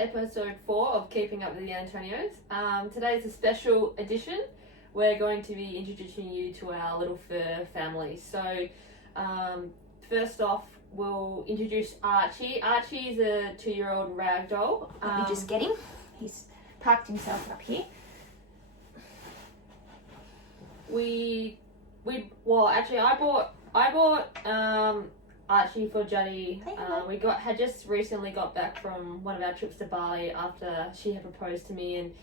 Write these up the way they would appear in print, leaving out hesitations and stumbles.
episode 4 of Keeping Up with the Antonios. Today is a special edition. We're going to be introducing you to our little fur family. So, first off, we'll introduce Archie. Archie is a 2-year-old ragdoll. Let me just get him. He's parked himself up here. I bought Archie for Juddy. Hey, We had just recently got back from one of our trips to Bali after she had proposed to me, and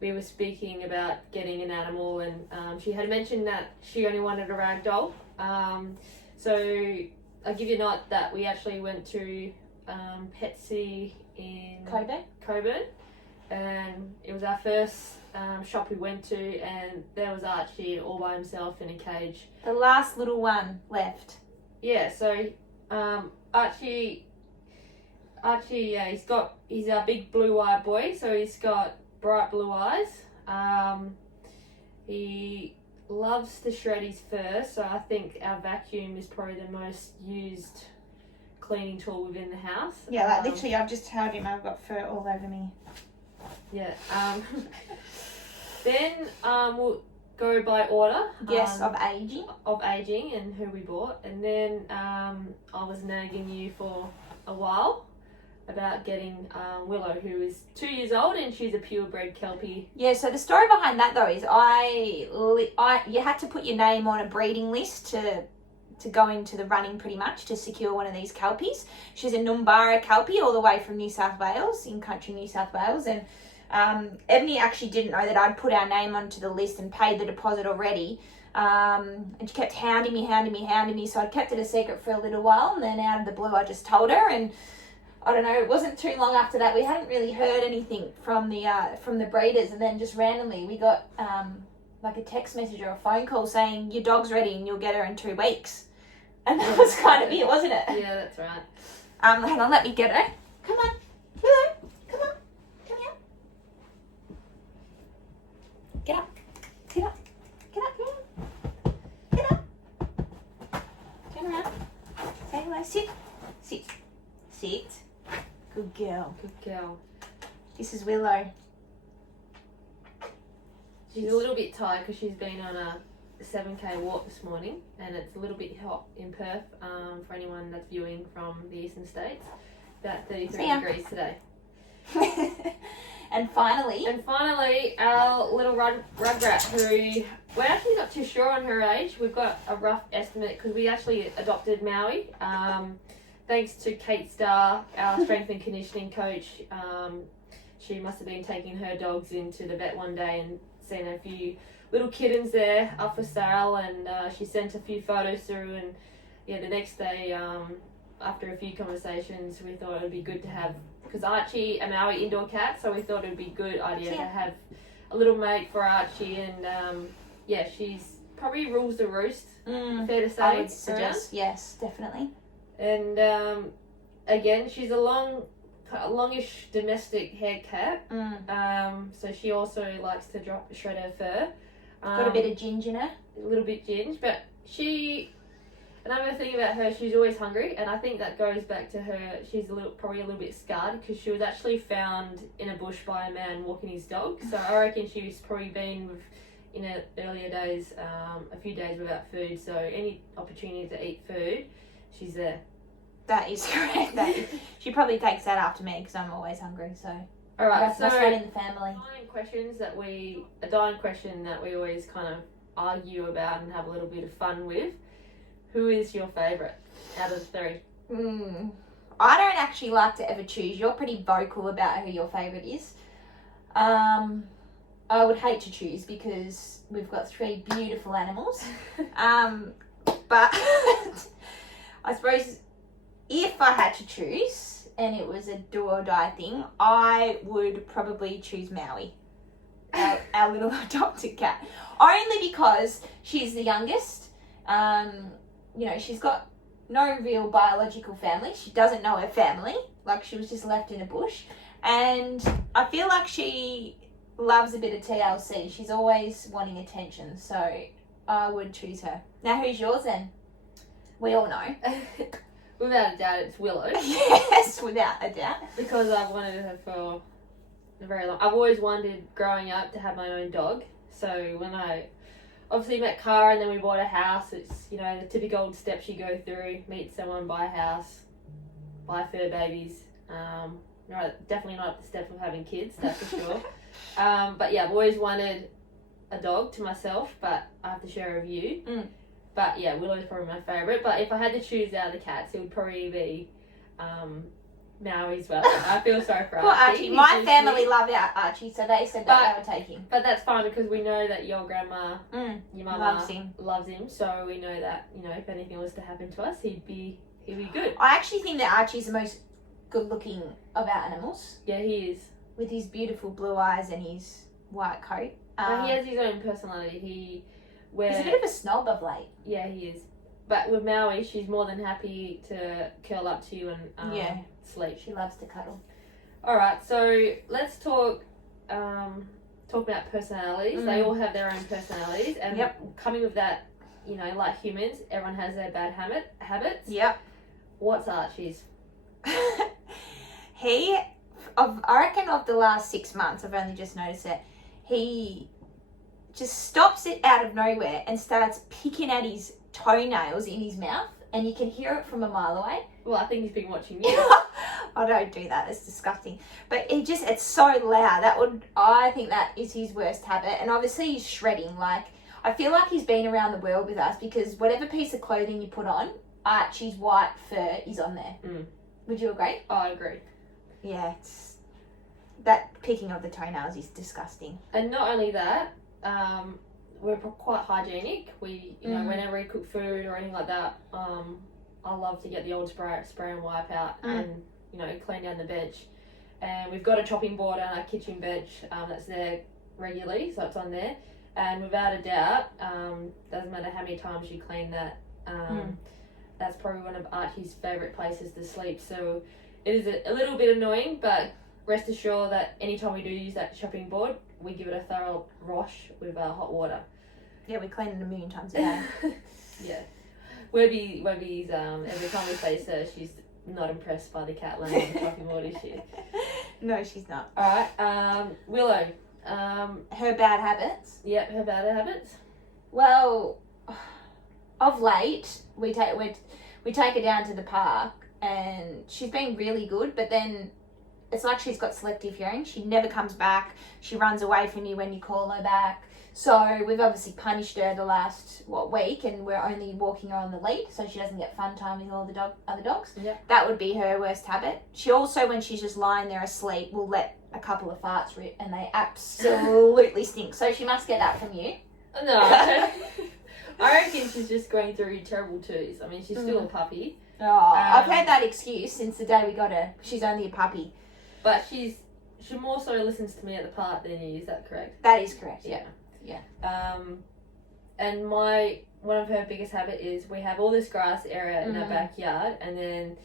we were speaking about getting an animal, and she had mentioned that she only wanted a rag doll. So I'll give you a note that we actually went to Petsy in Coburn, and it was our first shop we went to, and there was Archie all by himself in a cage. The last little one left. Yeah, so Archie, yeah, he's our big blue-eyed boy, so he's got bright blue eyes. He loves to shred his fur, so I think our vacuum is probably the most used cleaning tool within the house. Yeah, like literally, I've just held him. I've got fur all over me. Yeah. Then we'll go by order. Yes, of aging. And who we bought, and then I was nagging you for a while about getting Willow, who is 2 years old, and she's a purebred Kelpie. Yeah, so the story behind that though is you had to put your name on a breeding list to go into the running pretty much to secure one of these Kelpies. She's a Numbara Kelpie all the way from New South Wales, in country New South Wales, and Ebony actually didn't know that I'd put our name onto the list and paid the deposit already. And she kept hounding me, so I kept it a secret for a little while, and then out of the blue I just told her, and I don't know, it wasn't too long after that we hadn't really heard anything from the breeders, and then just randomly we got like a text message or a phone call saying your dog's ready and you'll get her in 2 weeks, and that was kind of it, wasn't it? Yeah, that's right. Hang on, let me get her. Come on, Willow, come on, come here. Get up, get up, get up, get up. Turn around. Say hello. Sit, sit, sit. Good girl. Good girl. This is Willow. She's a little bit tired because she's been on a 7k walk this morning, and it's a little bit hot in Perth for anyone that's viewing from the eastern states. About 33 degrees today. And finally, our little rugrat, who we're actually not too sure on her age. We've got a rough estimate because we actually adopted Maui. Thanks to Kate Starr, our strength and conditioning coach. She must have been taking her dogs into the vet one day and seen a few little kittens there up for sale, and she sent a few photos through, and yeah, the next day, after a few conversations, we thought it would be good to have, because Archie and Maui indoor cat, so we thought it would be a good idea to have a little mate for Archie, and yeah, she's probably rules the roost, fair to say. I would suggest, yes, definitely. And again, she's a longish domestic hair cat. So she also likes to shred her fur. Got a bit of ginge in her. A little bit ginge, but another thing about her, she's always hungry, and I think that goes back to her. She's probably a little bit scarred because she was actually found in a bush by a man walking his dog. So I reckon she's probably been in her earlier days, a few days without food. So any opportunity to eat food, she's there. That is correct. She probably takes that after me because I'm always hungry. So all right, that's right in the family. A dying question that we always kind of argue about and have a little bit of fun with. Who is your favourite out of the 3? I don't actually like to ever choose. You're pretty vocal about who your favourite is. I would hate to choose because we've got 3 beautiful animals. But I suppose if I had to choose, and it was a do or die thing, I would probably choose Maui, our little adopted cat. Only because she's the youngest. She's got no real biological family. She doesn't know her family. Like, she was just left in a bush. And I feel like she loves a bit of TLC. She's always wanting attention. So I would choose her. Now, who's yours then? We all know. Without a doubt, it's Willow. Yes, without a doubt. Because I've wanted her for a very long. I've always wanted growing up to have my own dog. So when I obviously met Cara and then we bought a house, it's, you know, the typical steps you go through: meet someone, buy a house, buy fur babies. Definitely not the step of having kids, that's for sure. But yeah, I've always wanted a dog to myself, but I have to share a view. But yeah, Willow's probably my favourite. But if I had to choose out of the cats, it would probably be Maui as well. I feel sorry for Poor Archie. Archie. My family love our Archie, so they said that they were taking. But that's fine because we know that your grandma, your mama loves him. So we know that, you know, if anything was to happen to us, he'd be good. I actually think that Archie's the most good-looking of our animals. Yeah, he is. With his beautiful blue eyes and his white coat. But he has his own personality. He's a bit of a snob of late. Yeah, he is. But with Maui, she's more than happy to curl up to you and sleep. She loves to cuddle. All right, so let's talk about personalities. They all have their own personalities, and coming with that, you know, like humans, everyone has their bad habits. Yep. What's Archie's? I reckon of the last 6 months, I've only just noticed it, he just stops it out of nowhere and starts picking at his toenails in his mouth, and you can hear it from a mile away. Well, I think he's been watching you. I don't do that, it's disgusting. But it's so loud. I think that is his worst habit. And obviously he's shredding. Like, I feel like he's been around the world with us because whatever piece of clothing you put on, Archie's white fur is on there. Would you agree? Oh, I agree. Yeah, that picking of the toenails is disgusting. And not only that, we're quite hygienic. We, you know, whenever we cook food or anything like that, I love to get the old spray and wipe out and, you know, clean down the bench. And we've got a chopping board on our kitchen bench that's there regularly, so it's on there. And without a doubt, doesn't matter how many times you clean that, that's probably one of Archie's favourite places to sleep. So it is a little bit annoying, but rest assured that anytime we do use that chopping board, we give it a thorough wash with hot water. Yeah, we clean it 1,000,000 times a day. Yeah. Webby's, every time we face her, she's not impressed by the cat laying on the chopping board, is she? No, she's not. Alright, Willow. Her bad habits? Yep, her bad habits. Well, of late, we take her down to the park, and she's been really good, but then it's like she's got selective hearing. She never comes back. She runs away from you when you call her back. So we've obviously punished her the last, week, and we're only walking her on the lead so she doesn't get fun time with all the other dogs. Yep. That would be her worst habit. She also, when she's just lying there asleep, will let a couple of farts rip, and they absolutely stink. So she must get that from you. No. I reckon she's just going through terrible twos. I mean, she's still a puppy. Oh, I've heard that excuse since the day we got her. She's only a puppy. But she more so listens to me at the park than you. Is that correct? That is correct. Yeah. And one of her biggest habit is we have all this grass area in our backyard, and then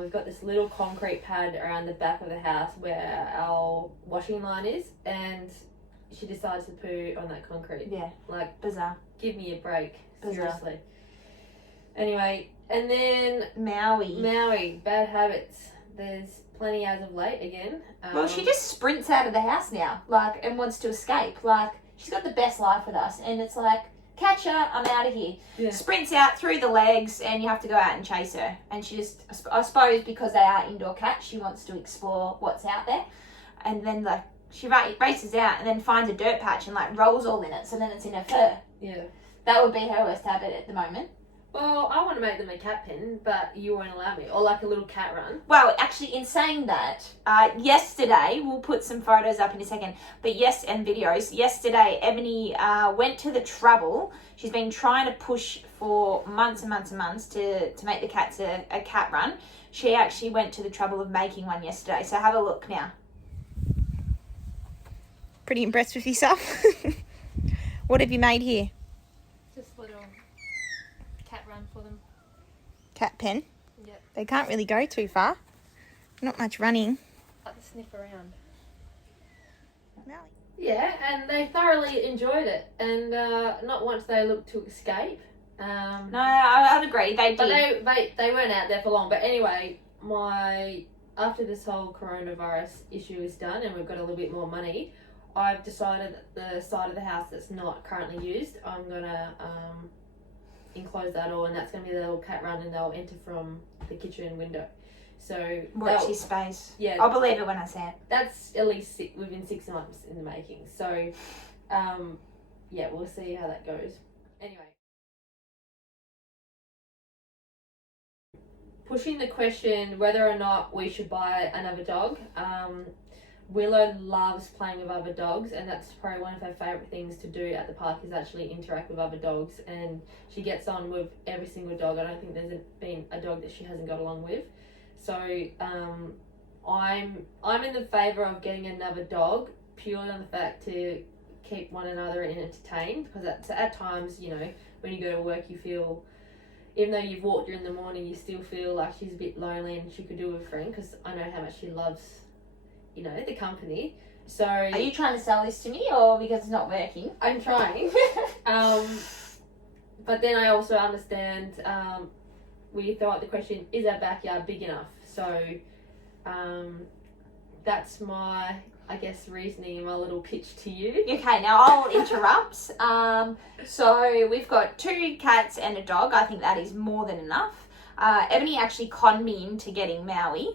we've got this little concrete pad around the back of the house where our washing line is, and she decides to poo on that concrete. Yeah. Like, bizarre. Give me a break. Bizarre. Seriously. Anyway, and then Maui, bad habits. There's plenty as of late again. Well, she just sprints out of the house now, and wants to escape. She's got the best life with us, and it's like, catch her, I'm out of here. Yeah. Sprints out through the legs, and you have to go out and chase her. And she just, I suppose because they are indoor cats, she wants to explore what's out there. And then she races out and then finds a dirt patch and rolls all in it, so then it's in her fur. Yeah. That would be her worst habit at the moment. Well, I want to make them a cat pen, but you won't allow me. Or a little cat run. Well, actually, in saying that, yesterday, we'll put some photos up in a second, and videos. Yesterday, Ebony went to the trouble. She's been trying to push for months and months and months to make the cats a cat run. She actually went to the trouble of making one yesterday. So have a look now. Pretty impressed with yourself? What have you made here? Just a little cat run for them. Cat pen? Yep. They can't really go too far. Not much running. Like to sniff around. Maui. Yeah, and they thoroughly enjoyed it. And not once they looked to escape. No, I'd agree. They But did. they weren't out there for long. But anyway, after this whole coronavirus issue is done and we've got a little bit more money, I've decided that the side of the house that's not currently used, I'm gonna enclose that all, and that's gonna be the little cat run, and they'll enter from the kitchen window. So Watch this space. Yeah, I'll believe it when I say it. that's at least within 6 months in the making. So, yeah, we'll see how that goes. Anyway. Pushing the question whether or not we should buy another dog. Willow loves playing with other dogs, and that's probably one of her favourite things to do at the park is actually interact with other dogs, and she gets on with every single dog. I don't think there's been a dog that she hasn't got along with. So I'm in the favour of getting another dog purely on the fact to keep one another entertained, because at times, you know, when you go to work you feel, even though you've walked her in the morning, you still feel like she's a bit lonely and she could do with a friend, because I know how much she loves, you know, the company. So Are you trying to sell this to me, or because it's not working? I'm trying. But then I also understand, we throw out the question, is our backyard big enough? So that's my, I guess, reasoning and my little pitch to you. Okay, now I'll interrupt. So we've got 2 cats and a dog. I think that is more than enough. Ebony actually conned me into getting Maui.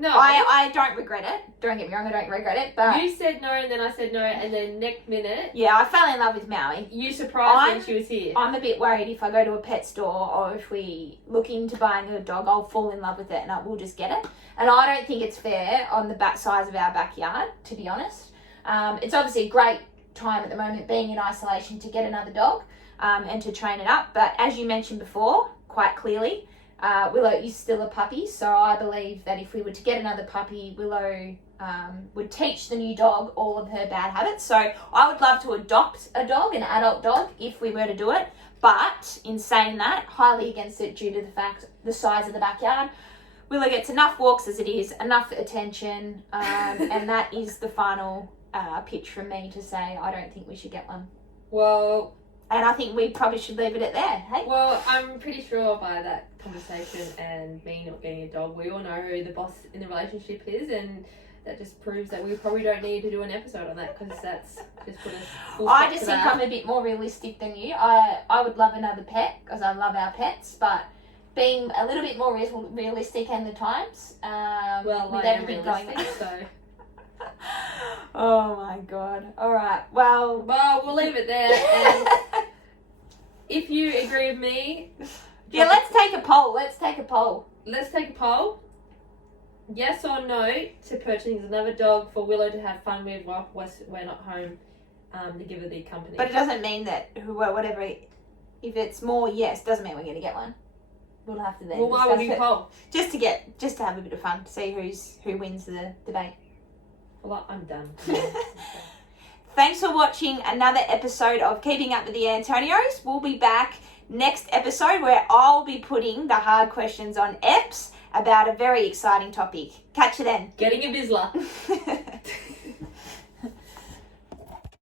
No. I don't regret it. Don't get me wrong, I don't regret it. But You said no, and then I said no, and then next minute, yeah, I fell in love with Maui. you surprised me when she was here. I'm a bit worried if I go to a pet store or if we look into buying a dog, I'll fall in love with it and we'll just get it. And I don't think it's fair on the back size of our backyard, to be honest. It's obviously a great time at the moment being in isolation to get another dog and to train it up. But as you mentioned before, quite clearly, Willow is still a puppy. So I believe that if we were to get another puppy, Willow would teach the new dog all of her bad habits. So I would love to adopt a dog, an adult dog, if we were to do it. But in saying that, highly against it due to the fact the size of the backyard. Willow gets enough walks as it is, enough attention, and that is the final pitch from me to say I don't think we should get one. Well, and I think we probably should leave it at there. Hey. Well, I'm pretty sure by that conversation and me not getting a dog, we all know who the boss in the relationship is, and that just proves that we probably don't need to do an episode on that, because that's just put a full I stop just to think that. I'm a bit more realistic than you. I would love another pet because I love our pets, but being a little bit more realistic in the times, Well, with I am everything going realistic, on. so. Oh my god. Alright, well... Well, we'll leave it there, and if you agree with me... Yeah, let's take a poll. Let's take a poll. Yes or no to purchasing another dog for Willow to have fun with while we're not home, to give her the company. But it doesn't mean that whatever... If it's more yes, doesn't mean we're going to get one. We'll have to then Well, why would you discuss it. poll? Just to have a bit of fun, to see who wins the debate. Well, I'm done. Thanks for watching another episode of Keeping Up with the Antonios. We'll be back next episode where I'll be putting the hard questions on Epps about a very exciting topic. Catch you then. Getting a Bizzler.